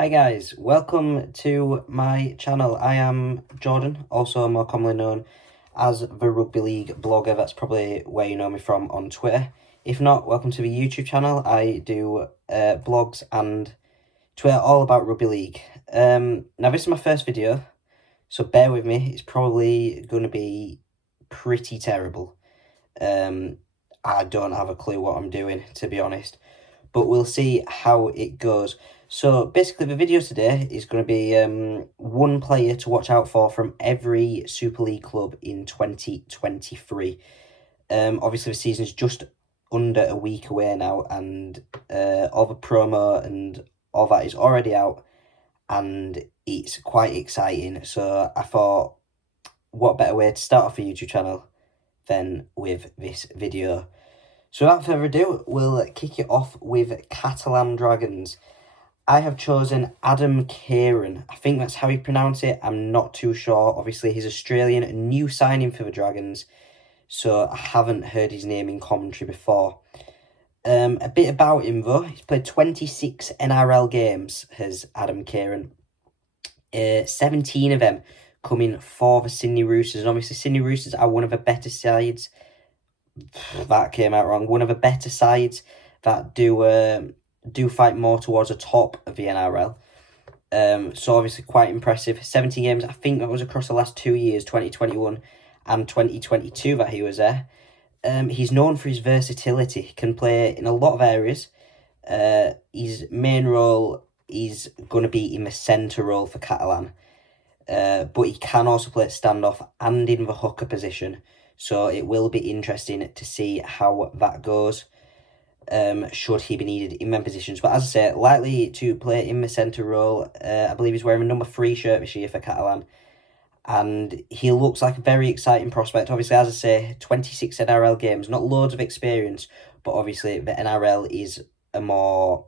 Hi guys, welcome to my channel. I am Jordan, also more commonly known as the Rugby League blogger. That's probably where you know me from on Twitter. If not, welcome to the YouTube channel. I do blogs and Twitter all about Rugby League. Now this is my first video, so bear with me. It's probably going to be pretty terrible. I don't have a clue what I'm doing, to be honest, but we'll see how it goes. So basically the video today is going to be one player to watch out for from every Super League club in 2023. Obviously the season's just under a week away now, and all the promo and all that is already out, and it's quite exciting. So I thought, what better way to start off a YouTube channel than with this video. So without further ado, we'll kick it off with Catalan Dragons. I have chosen Adam Keighran. I think that's how you pronounce it. I'm not too sure. Obviously, he's Australian, a new signing for the Dragons, so I haven't heard his name in commentary before. A bit about him, though. He's played 26 NRL games, has Adam Keighran. 17 of them coming for the Sydney Roosters. And obviously, Sydney Roosters are one of the better sides. That came out wrong. One of the better sides that do fight more towards the top of the NRL. So obviously quite impressive. 70 games, I think that was across the last 2 years, 2021 and 2022 that he was there. He's known for his versatility. He can play in a lot of areas. His main role is going to be in the centre role for Catalan. But he can also play at standoff and in the hooker position. So it will be interesting to see how that goes. Should he be needed in them positions. But as I say, likely to play in the centre role. I believe he's wearing a number 3 shirt this year for Catalan. And he looks like a very exciting prospect. Obviously, as I say, 26 NRL games, not loads of experience, but obviously the NRL is a more,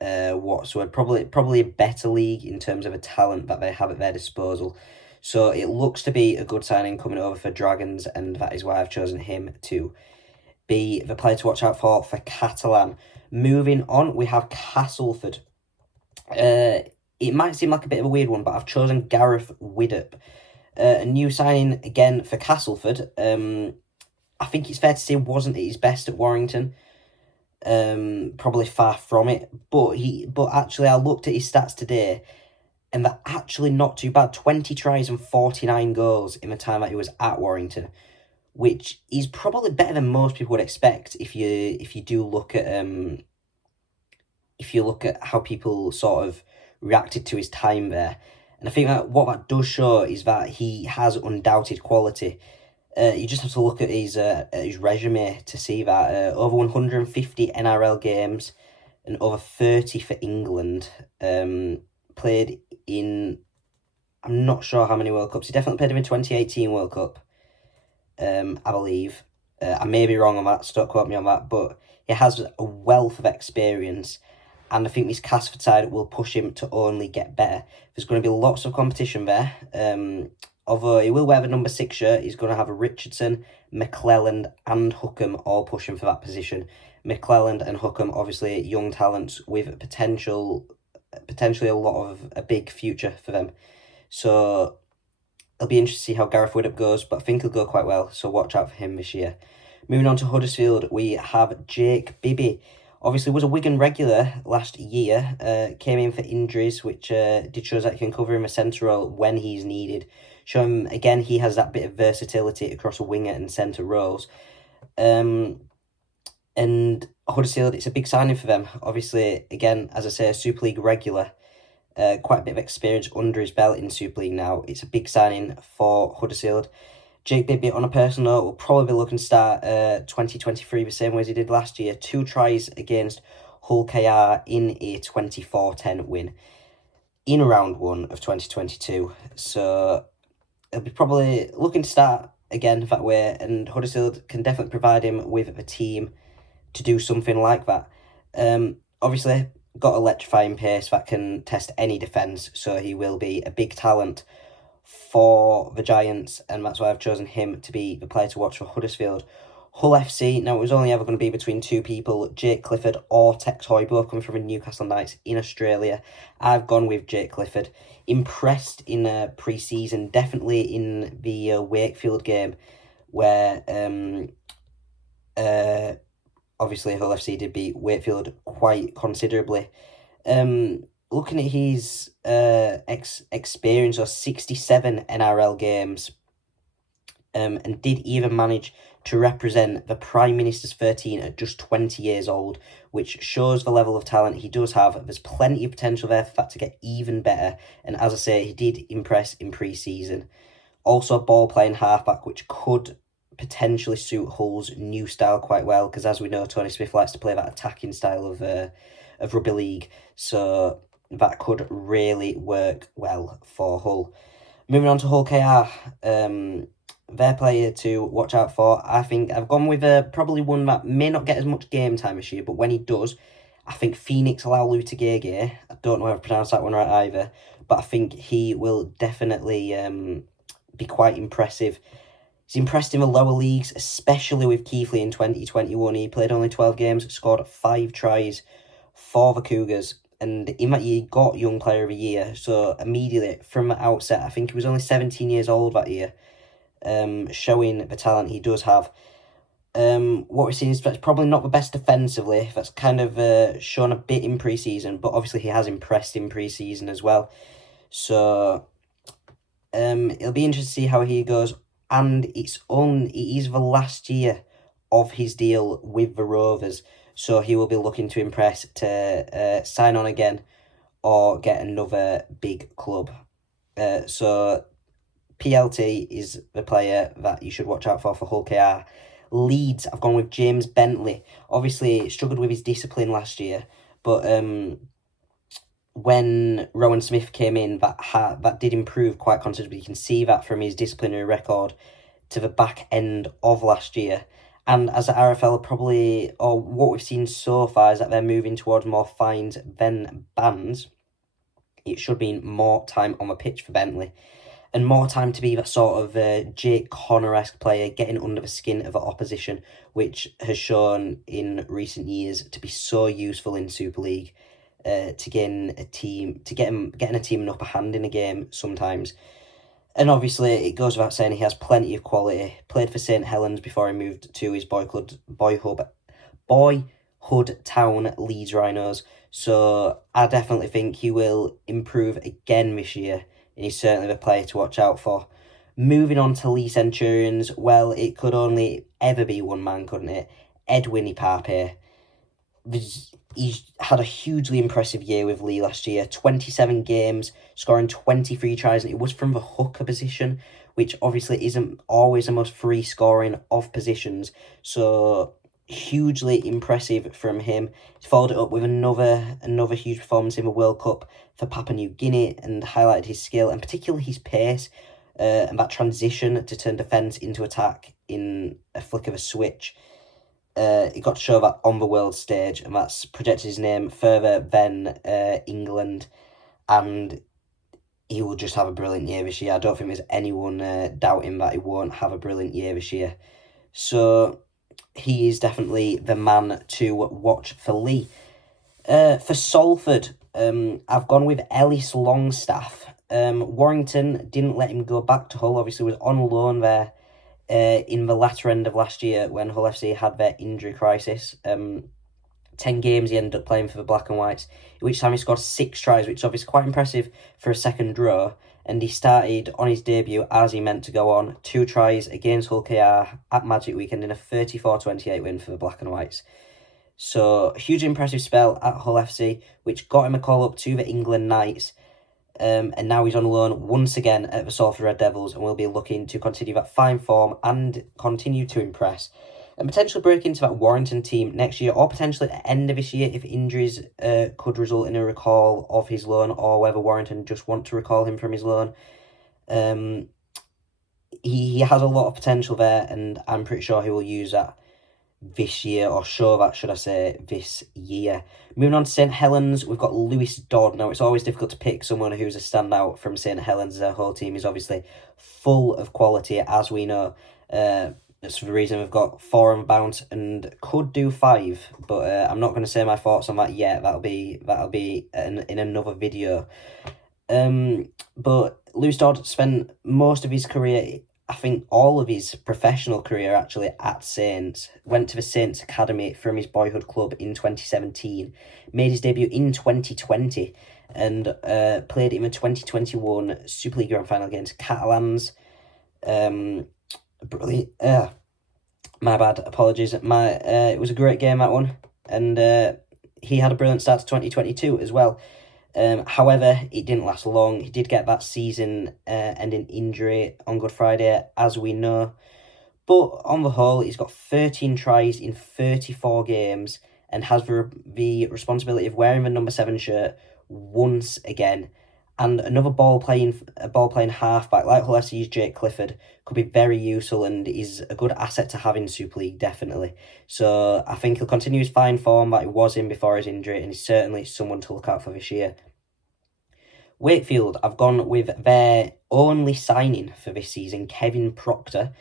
probably a better league in terms of a talent that they have at their disposal. So it looks to be a good signing coming over for Dragons, and that is why I've chosen him to be the player to watch out for Catalan. Moving on, we have Castleford. It might seem like a bit of a weird one, but I've chosen Gareth Widdop. A new signing again for Castleford. I think it's fair to say wasn't at his best at Warrington. Probably far from it. But actually I looked at his stats today, and they're actually not too bad. 20 tries and 49 goals in the time that he was at Warrington, which is probably better than most people would expect if you do look at how people sort of reacted to his time there. And I think that what that does show is that he has undoubted quality. You just have to look at his resume to see that over 150 NRL games and over 30 for England. Played in, I'm not sure how many World Cups. He definitely played in the 2018 World Cup, I believe. I may be wrong on that, so don't quote me on that, but he has a wealth of experience, and I think this Castleford side will push him to only get better. There's going to be lots of competition there. Although he will wear the number 6 shirt, he's going to have Richardson, McClelland and Hookham all pushing for that position. McClelland and Hookham, obviously young talents with potentially a lot of a big future for them. So it'll be interesting to see how Gareth Widdop goes, but I think he'll go quite well, so watch out for him this year. Moving on to Huddersfield, we have Jake Bibby. Obviously was a Wigan regular last year, came in for injuries, which did show that he can cover him a centre role when he's needed. Show him, again, he has that bit of versatility across a winger and centre roles. And Huddersfield, it's a big signing for them. Obviously, again, as I say, a Super League regular. Quite a bit of experience under his belt in Super League now. It's a big signing for Huddersfield. Jake Bibby, on a personal note, will probably be looking to start 2023 the same way as he did last year. 2 tries against Hull KR in a 24-10 win in round 1 of 2022. So he'll be probably looking to start again that way, and Huddersfield can definitely provide him with a team to do something like that. Obviously, got electrifying pace that can test any defence, so he will be a big talent for the Giants, and that's why I've chosen him to be the player to watch for Huddersfield. Hull FC, now it was only ever going to be between two people, Jake Clifford or Tex Hoy, both coming from the Newcastle Knights in Australia. I've gone with Jake Clifford. Impressed in pre-season, definitely in the Wakefield game, where obviously Hull FC did beat Wakefield quite considerably. Looking at his experience, or 67 NRL games, and did even manage to represent the Prime Minister's 13 at just 20 years old, which shows the level of talent he does have. There's plenty of potential there for that to get even better, and as I say, he did impress in pre-season. Also a ball-playing halfback, which could potentially suit Hull's new style quite well, because as we know, Tony Smith likes to play that attacking style of rugby league, so that could really work well for Hull. Moving on to Hull KR, their player to watch out for. I think I've gone with probably one that may not get as much game time this year, but when he does, I think Phoenix Laulutagege. I don't know how to pronounce that one right either, but I think he will definitely be quite impressive. He's impressed in the lower leagues, especially with Keighley in 2021. He played only 12 games, scored 5 tries for the Cougars, and in that year he got Young Player of the Year. So immediately from the outset, I think he was only 17 years old that year, showing the talent he does have. What we've seen is that's probably not the best defensively. That's kind of shown a bit in pre-season, but obviously he has impressed in pre-season as well. So it'll be interesting to see how he goes. And it is the last year of his deal with the Rovers, so he will be looking to impress to sign on again or get another big club. So PLT is the player that you should watch out for Hull KR. Leeds, I've gone with James Bentley. Obviously, struggled with his discipline last year, but when Rowan Smith came in, that did improve quite considerably. You can see that from his disciplinary record to the back end of last year. And as the RFL probably, or what we've seen so far, is that they're moving towards more fines than bans. It should mean more time on the pitch for Bentley, and more time to be that sort of Jake Connor-esque player, getting under the skin of the opposition, which has shown in recent years to be so useful in Super League. To getting a team an upper hand in a game sometimes. And obviously it goes without saying he has plenty of quality. Played for St Helens before he moved to his boyhood town, Leeds Rhinos. So I definitely think he will improve again this year, and he's certainly the player to watch out for. Moving on to Leigh Centurions, well, it could only ever be one man, couldn't it? Edwin Ipape. He's had a hugely impressive year with Leigh last year. 27 games, scoring 23 tries, and it was from the hooker position, which obviously isn't always the most free scoring of positions. So hugely impressive from him. He's followed it up with another huge performance in the World Cup for Papua New Guinea, and highlighted his skill and particularly his pace, and that transition to turn defence into attack in a flick of a switch. He got to show that on the world stage, and that's projected his name further than England, and he will just have a brilliant year this year. I don't think there's anyone doubting that he won't have a brilliant year this year. So he is definitely the man to watch for Leigh. For Salford, I've gone with Ellis Longstaff. Warrington didn't let him go back to Hull, obviously was on loan there in the latter end of last year when Hull FC had their injury crisis. 10 games he ended up playing for the Black and Whites, which time he scored 6 tries, which is obviously quite impressive for a second row, and he started on his debut as he meant to go on. 2 tries against Hull KR at Magic Weekend in a 34-28 win for the Black and Whites. So, a huge impressive spell at Hull FC, which got him a call up to the England Knights. And now he's on loan once again at the Salford Red Devils, and will be looking to continue that fine form and continue to impress, and potentially break into that Warrington team next year, or potentially at the end of this year if injuries could result in a recall of his loan, or whether Warrington just want to recall him from his loan. He has a lot of potential there, and I'm pretty sure he will use that this year, or show that, should I say, this year. Moving on to St Helens, we've got Lewis Dodd. Now, it's always difficult to pick someone who's a standout from St Helens. Their whole team is obviously full of quality, as we know. that's the reason we've got 4 on bounce and could do 5. But I'm not going to say my thoughts on that yet. That'll be in another video. But Lewis Dodd spent most of his career, I think all of his professional career actually, at Saints. Went to the Saints Academy from his boyhood club in 2017. Made his debut in 2020 and played in the 2021 Super League Grand Final against Catalans. Brilliant. My bad, apologies. It was a great game, that one. And he had a brilliant start to 2022 as well. However, it didn't last long. He did get that season-ending injury on Good Friday, as we know. But on the whole, he's got 13 tries in 34 games and has the responsibility of wearing the number 7 shirt once again. And another ball-playing halfback like Hull FC's Jake Clifford could be very useful and is a good asset to have in Super League, definitely. So I think he'll continue his fine form that he was in before his injury, and he's certainly someone to look out for this year. Wakefield, I've gone with their only signing for this season, Kevin Proctor.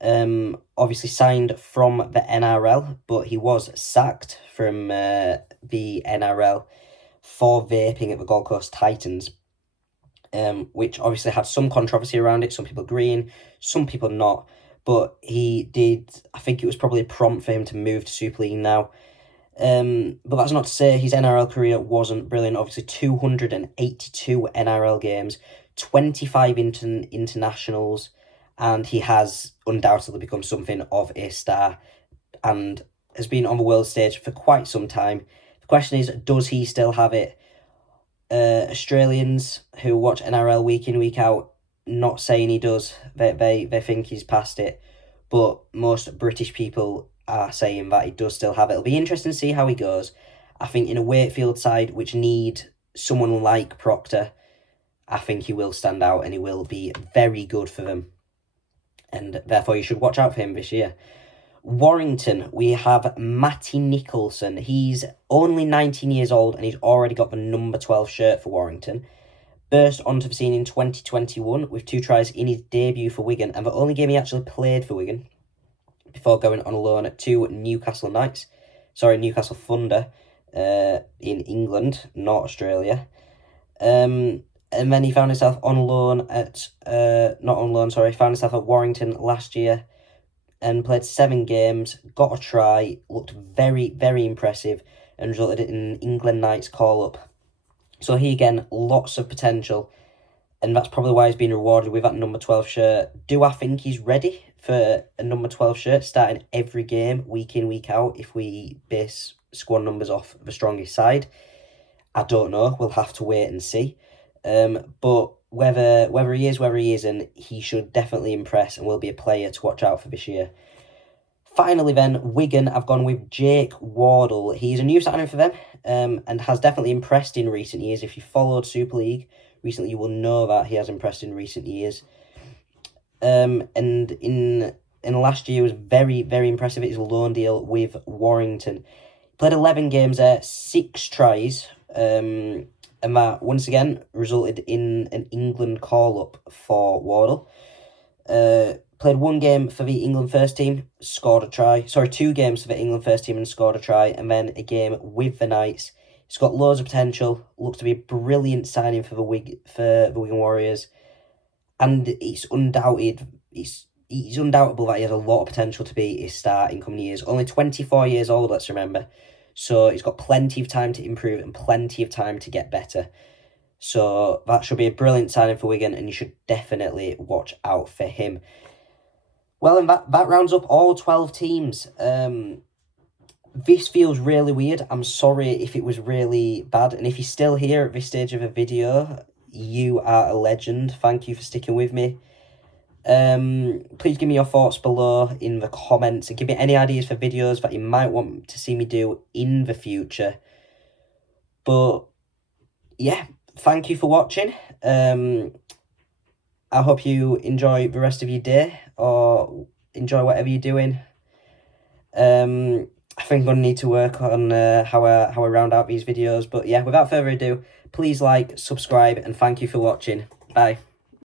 Obviously signed from the NRL, but he was sacked from the NRL for vaping at the Gold Coast Titans. Which obviously had some controversy around it. Some people agreeing, some people not. But he did, I think it was probably a prompt for him to move to Super League now. But that's not to say his NRL career wasn't brilliant. Obviously 282 NRL games, 25 internationals, and he has undoubtedly become something of a star and has been on the world stage for quite some time. The question is, does he still have it? Australians who watch NRL week in, week out, not saying he does. They think he's past it. But most British people are saying that he does still have it. It'll be interesting to see how he goes. I think in a Wakefield side which need someone like Proctor, I think he will stand out and he will be very good for them. And therefore you should watch out for him this year. Warrington, we have Matty Nicholson. He's only 19 years old and he's already got the number 12 shirt for Warrington. Burst onto the scene in 2021 with 2 tries in his debut for Wigan, and the only game he actually played for Wigan before going on loan to Newcastle Thunder in England, not Australia. And then he found himself found himself at Warrington last year and played 7 games, got a try, looked very, very impressive, and resulted in an England Knights call-up. So he, again, lots of potential, and that's probably why he's been rewarded with that number 12 shirt. Do I think he's ready for a number 12 shirt, starting every game, week in, week out, if we base squad numbers off the strongest side? I don't know. We'll have to wait and see. But whether he is, whether he isn't, he should definitely impress and will be a player to watch out for this year. Finally then, Wigan, I've gone with Jake Wardle. He's a new signing for them and has definitely impressed in recent years. If you followed Super League recently, you will know that he has impressed in recent years. And in last year was very, very impressive at his loan deal with Warrington. Played 11 games there, 6 tries, and that once again resulted in an England call-up for Wardle. Played 1 game for the England first team, scored a try. 2 games for the England first team and scored a try, and then a game with the Knights. He's got loads of potential, looks to be a brilliant signing for the Wigan Warriors, and it's undoubtable that he has a lot of potential to be a star in coming years. Only 24 years old, let's remember. So he's got plenty of time to improve and plenty of time to get better. So that should be a brilliant signing for Wigan, and you should definitely watch out for him. Well, and that rounds up all 12 teams. This feels really weird. I'm sorry if it was really bad. And if you're still here at this stage of a video, you are a legend. Thank you for sticking with me. Please give me your thoughts below in the comments and give me any ideas for videos that you might want to see me do in the future. But yeah, thank you for watching. I hope you enjoy the rest of your day or enjoy whatever you're doing. I think I'm going to need to work on how I round out these videos. But yeah, without further ado, please like, subscribe, and thank you for watching. Bye.